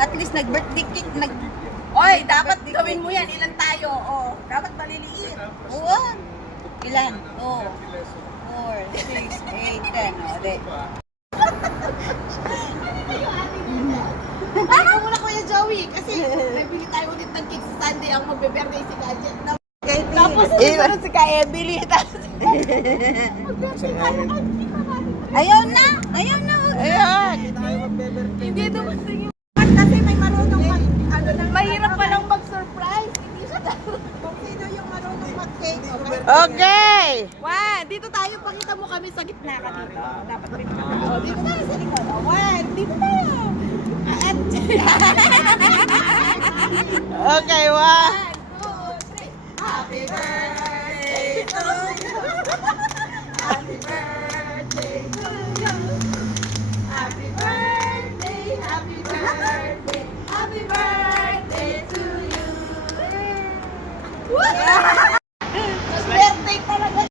At least nag-birthday cake, Oy, dapat gawin mo yan. Ilan tayo? Oh, dapat maliliit. Oo. Ilan? 2, 4, 6, 8, 10. O, di. Ikaw muna, Kuya Joey. Kasi may bili tayo ulit ng cake sa Sunday. Ang magbe-birthday si Gadget. Tapos susunod si Kaya Emily. Ayaw na! Ayaw na! Ayan. Hindi dumating yung... Kasi may marunong mag... Ano lang, mahirap pa lang mag-surprise. Hindi siya dapat. Kung sino yung marunong mag-cake. Okay! One, dito tayo. Pakita mo kami sa gitna ka dito. Dapat dito ka. Oh, dito tayo sa likod. Oh, one, dito tayo. At... Okay, wow! 1, 2, 3. Happy birthday to you. Happy birthday.